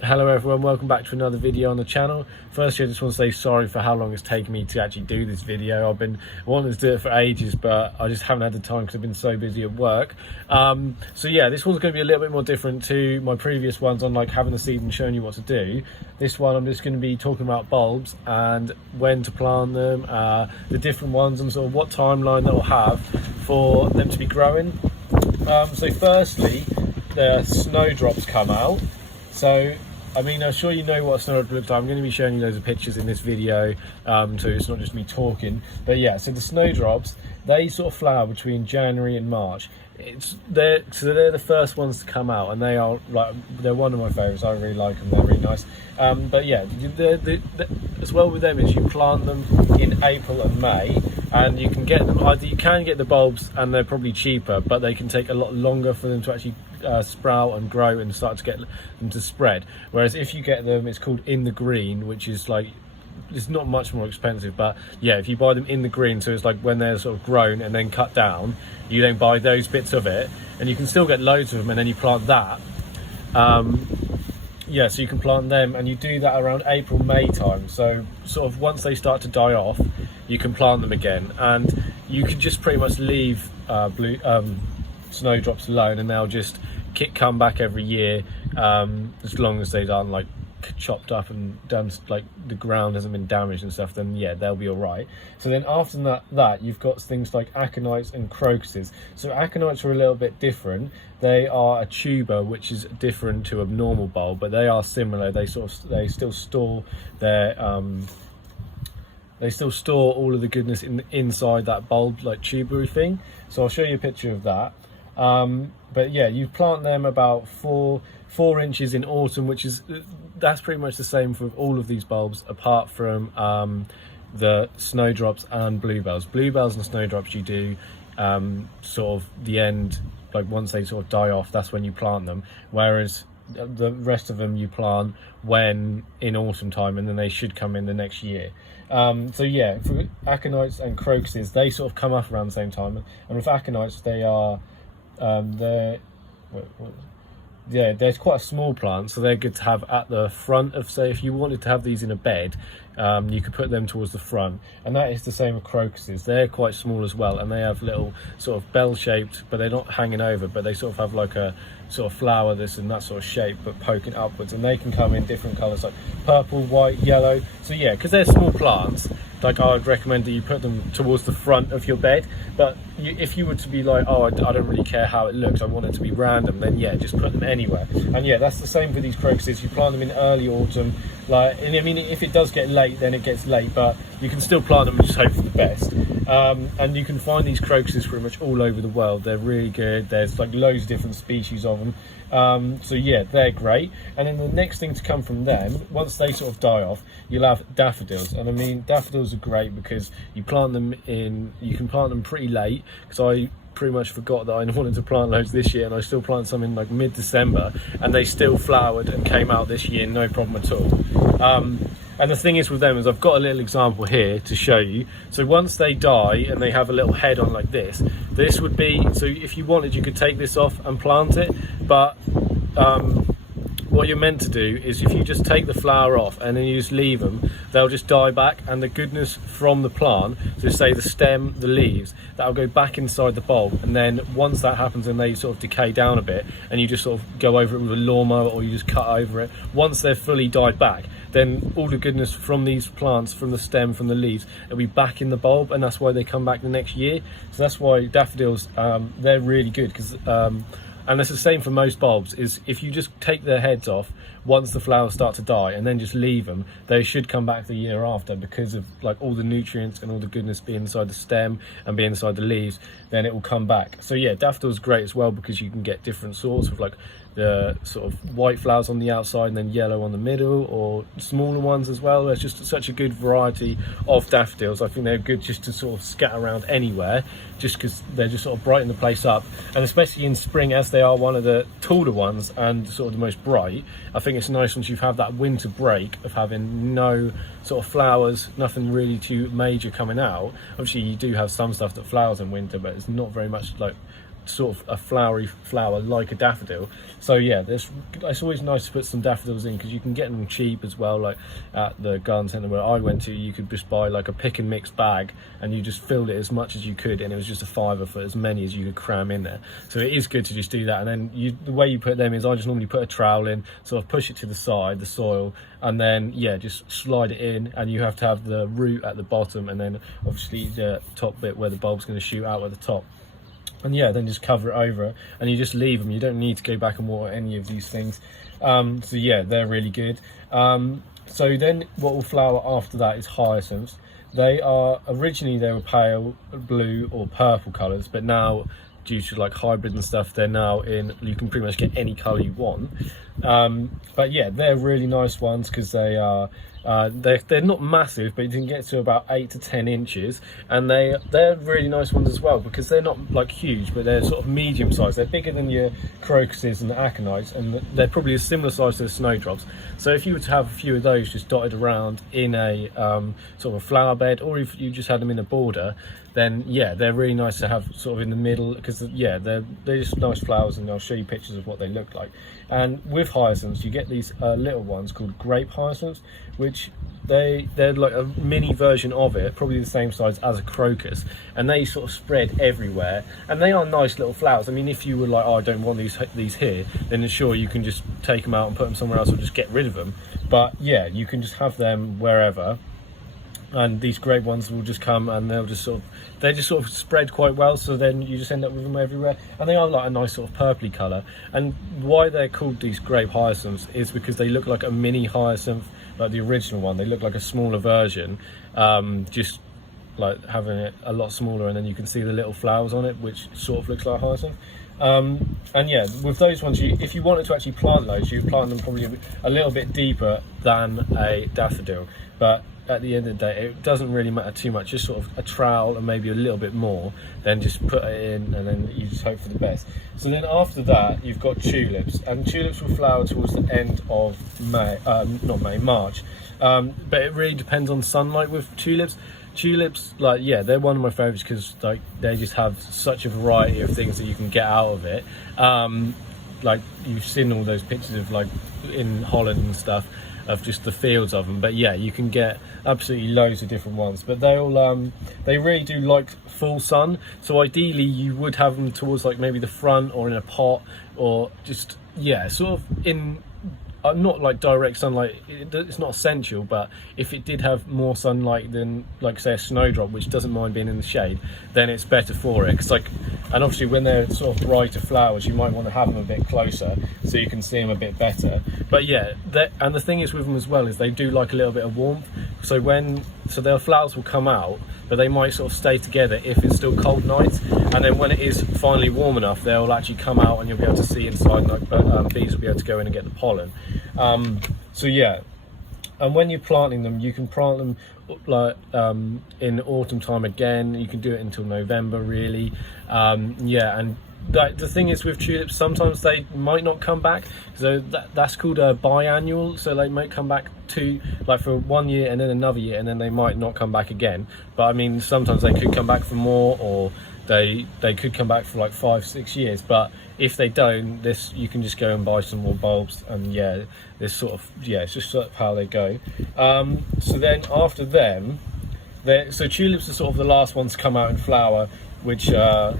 Hello everyone, welcome back to another video on the channel. Firstly, I just want to say sorry for how long it's taken me to actually do this video. I've been wanting to do it for ages, but I just haven't had the time because I've been so busy at work. So yeah, this one's going to be a little bit more different to my previous ones on like having the seed and showing you what to do. This one I'm just going to be talking about bulbs and when to plant them, the different ones and sort of what timeline that will have for them to be growing. So firstly, the snowdrops come out. So I mean, I'm sure you know what a snowdrop looks like. I'm going to be showing you loads of pictures in this video, so it's not just me talking. But yeah, so the snowdrops, they sort of flower between January and March. They're the first ones to come out, and they're one of my favourites. I really like them. They're really nice. But yeah, as well with them is you plant them in April and May, and you can get them. You can get the bulbs, and they're probably cheaper, but they can take a lot longer for them to actually sprout and grow and start to get them to spread. Whereas if you get them, it's called in the green, which is like, it's not much more expensive, but yeah, if you buy them in the green, so it's like when they're sort of grown and then cut down, you then buy those bits of it, and you can still get loads of them, and then you plant that. Yeah, so you can plant them, and you do that around April, May time. So sort of once they start to die off, you can plant them again, and you can just pretty much leave snowdrops alone, and they'll just come back every year, as long as they aren't like chopped up and done, like the ground hasn't been damaged and stuff, then yeah, they'll be all right. So then after that you've got things like aconites and crocuses. So aconites are a little bit different. They are a tuber, which is different to a normal bulb, but they are similar. They still store their they still store all of the goodness inside that bulb, like tubery thing. So I'll show you a picture of that. But yeah, you plant them about 4 inches in autumn, that's pretty much the same for all of these bulbs, apart from the snowdrops and bluebells. Bluebells and snowdrops you do sort of the end, like once they sort of die off, that's when you plant them. Whereas the rest of them you plant when in autumn time, and then they should come in the next year. So yeah, for aconites and crocuses, they sort of come up around the same time. And with aconites, they are they're quite a small plant, so they're good to have at the front of, say if you wanted to have these in a bed, you could put them towards the front. And that is the same with crocuses. They're quite small as well, and they have little sort of bell shaped, but they're not hanging over, but they sort of have like a sort of flower that's in that sort of shape but poking upwards, and they can come in different colors like purple, white, yellow. So yeah, because they're small plants, like I would recommend that you put them towards the front of your bed. But if you were to be like, oh, I don't really care how it looks, I want it to be random, then yeah, just put them anywhere. And yeah, that's the same for these crocuses. You plant them in early autumn, and I mean, if it does get late, then it gets late, but you can still plant them and just hope for the best. And you can find these crocuses pretty much all over the world. They're really good. There's like loads of different species of them. So yeah, they're great. And then the next thing to come from them, once they sort of die off, you'll have daffodils. And I mean, daffodils are great because you can plant them pretty late, because I pretty much forgot that I wanted to plant loads this year, and I still planted some in like mid-December, and they still flowered and came out this year, no problem at all. And the thing is with them is I've got a little example here to show you. So once they die and they have a little head on like this would be, so if you wanted, you could take this off and plant it, but what you're meant to do is if you just take the flower off and then you just leave them, they'll just die back, and the goodness from the plant, so say the stem, the leaves, that'll go back inside the bulb. And then once that happens and they sort of decay down a bit, and you just sort of go over it with a lawnmower or you just cut over it, once they're fully died back, then all the goodness from these plants, from the stem, from the leaves, it'll be back in the bulb, and that's why they come back the next year. So that's why daffodils, they're really good, because and it's the same for most bulbs, is if you just take their heads off once the flowers start to die and then just leave them, they should come back the year after, because of like all the nutrients and all the goodness being inside the stem and being inside the leaves, then it will come back. So yeah, daffodils great as well, because you can get different sorts of like the sort of white flowers on the outside and then yellow on the middle, or smaller ones as well. There's just such a good variety of daffodils. I think they're good just to sort of scatter around anywhere, just because they're just sort of brighten the place up. And especially in spring, as they are one of the taller ones and sort of the most bright, I think it's nice once you've had that winter break of having no sort of flowers, nothing really too major coming out. Obviously you do have some stuff that flowers in winter, but it's not very much like sort of a flowery flower like a daffodil. So yeah, it's always nice to put some daffodils in, because you can get them cheap as well. Like at the garden centre where I went to, you could just buy like a pick and mix bag, and you just filled it as much as you could, and it was just a £5 for as many as you could cram in there. So it is good to just do that. And then the way you put them is, I just normally put a trowel in, sort of push it to the side, the soil, and then yeah, just slide it in, and you have to have the root at the bottom, and then obviously the top bit where the bulb's going to shoot out at the top. And yeah, then just cover it over, and you just leave them. You don't need to go back and water any of these things. So yeah, they're really good. So then what will flower after that is hyacinths. They were pale blue or purple colours, but now due to like hybrid and stuff, they're now in, you can pretty much get any colour you want. But yeah, they're really nice ones, because they are they're not massive, but you can get to about 8 to 10 inches, and they're really nice ones as well, because they're not like huge, but they're sort of medium sized. They're bigger than your crocuses and the aconites, and they're probably a similar size to the snowdrops. So if you were to have a few of those just dotted around in a sort of a flower bed, or if you just had them in a border, then yeah, they're really nice to have sort of in the middle, because yeah, they're just nice flowers, and I'll show you pictures of what they look like. And with hyacinths, you get these little ones called grape hyacinths, which they're like a mini version of it, probably the same size as a crocus, and they sort of spread everywhere, and they are nice little flowers. I mean, if you were like, oh, I don't want these here, then sure, you can just take them out and put them somewhere else, or just get rid of them. But yeah, you can just have them wherever. And these grape ones will just come, and they just sort of spread quite well, so then you just end up with them everywhere, and they are like a nice sort of purpley colour. And why they're called these grape hyacinths is because they look like a mini hyacinth, like the original one. They look like a smaller version, just like having it a lot smaller, and then you can see the little flowers on it, which sort of looks like hyacinth. And yeah, with those ones, if you wanted to actually plant those, you plant them probably a little bit deeper than a daffodil, but at the end of the day, it doesn't really matter too much. Just sort of a trowel and maybe a little bit more, then just put it in, and then you just hope for the best. So then after that, you've got tulips, and tulips will flower towards the end of March. But it really depends on sunlight with tulips. Tulips, like, yeah, they're one of my favourites, because like they just have such a variety of things that you can get out of it. Like you've seen all those pictures of like in Holland and stuff, of just the fields of them. But yeah, you can get absolutely loads of different ones, but they really do like full sun. So ideally you would have them towards like maybe the front, or in a pot, or just, yeah, sort of in not like direct sunlight. It's not essential, but if it did have more sunlight than, like, say, a snowdrop, which doesn't mind being in the shade, then it's better for it. Cause, like, and obviously when they're sort of brighter flowers, you might want to have them a bit closer so you can see them a bit better. But yeah, and the thing is with them as well is they do like a little bit of warmth. So their flowers will come out, but they might sort of stay together if it's still cold nights, and then when it is finally warm enough, they'll actually come out, and you'll be able to see inside, like bees will be able to go in and get the pollen. So yeah, and when you're planting them, you can plant them like in autumn time again. You can do it until November really. Yeah, and the thing is with tulips, sometimes they might not come back, so that's called a biannual. So they might come back for 1 year and then another year, and then they might not come back again. But I mean, sometimes they could come back for more, or they could come back for like 5-6 years. But if they don't, you can just go and buy some more bulbs, and yeah, it's just sort of how they go. So then after them, so tulips are sort of the last ones to come out in flower, which are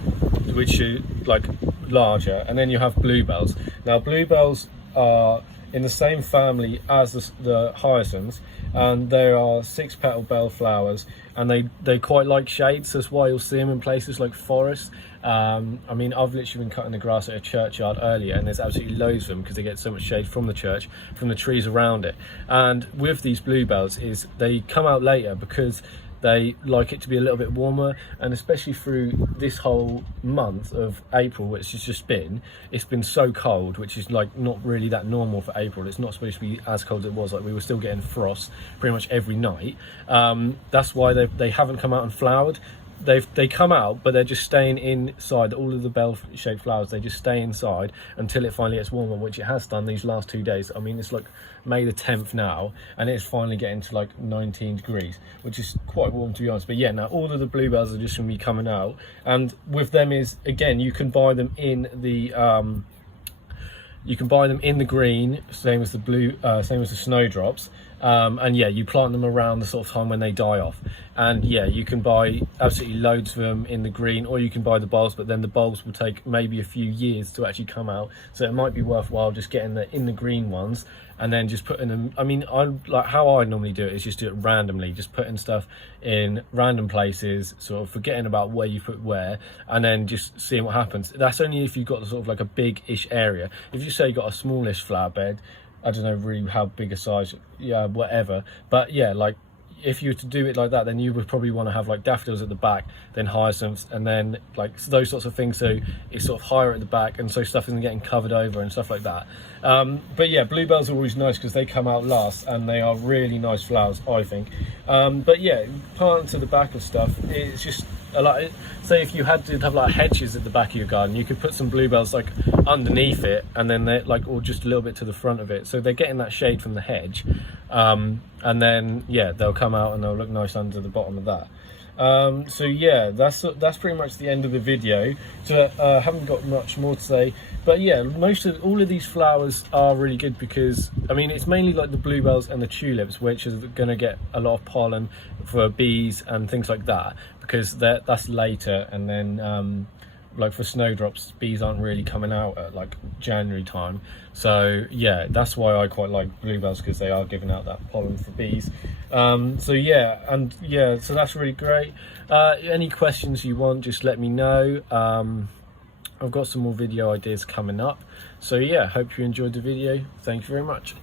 like larger, and then you have bluebells. Now bluebells are in the same family as the hyacinths, and they are 6-petal bell flowers, and they quite like shades. So that's why you'll see them in places like forests. I mean, I've literally been cutting the grass at a churchyard earlier, and there's absolutely loads of them because they get so much shade from the church, from the trees around it. And with these bluebells is they come out later because they like it to be a little bit warmer, and especially through this whole month of April, which has just been, it's been so cold, which is like not really that normal for April. It's not supposed to be as cold as it was. Like, we were still getting frost pretty much every night. That's why they haven't come out and flowered. they come out, but they're just staying inside. All of the bell-shaped flowers, they just stay inside until it finally gets warmer, which it has done these last 2 days. I mean, it's like May the 10th now, and it's finally getting to like 19 degrees, which is quite warm, to be honest. But yeah, now all of the bluebells are just going to be coming out, and with them is, again, you can buy them in the green, same as the snowdrops. And yeah, you plant them around the sort of time when they die off, and yeah, you can buy absolutely loads of them in the green, or you can buy the bulbs, but then the bulbs will take maybe a few years to actually come out, so it might be worthwhile just getting the in the green ones and then just putting them, I mean, I like how I normally do it is just do it randomly, just putting stuff in random places, sort of forgetting about where you put where, and then just seeing what happens. That's only if you've got sort of like a big-ish area. If you say you've got a smallish flower bed, I don't know really how big a size, yeah, whatever, but yeah, like if you were to do it like that, then you would probably want to have like daffodils at the back, then hyacinths, and then like those sorts of things, so it's sort of higher at the back, and so stuff isn't getting covered over and stuff like that. But yeah, bluebells are always nice because they come out last, and they are really nice flowers, I think. But yeah, planting to the back of stuff, it's just a lot. Say if you had to have like hedges at the back of your garden, you could put some bluebells like underneath it, and then they're like, or just a little bit to the front of it, so they're getting that shade from the hedge, and then yeah, they'll come out and they'll look nice under the bottom of that. So yeah, that's pretty much the end of the video. So I haven't got much more to say, but yeah, all of these flowers are really good because, I mean, it's mainly like the bluebells and the tulips which are going to get a lot of pollen for bees and things like that, because that's later, and then like for snowdrops, bees aren't really coming out at like January time. So yeah, that's why I quite like bluebells, because they are giving out that pollen for bees. So yeah, and yeah, so that's really great. Any questions you want, just let me know. I've got some more video ideas coming up. So yeah, hope you enjoyed the video. Thank you very much.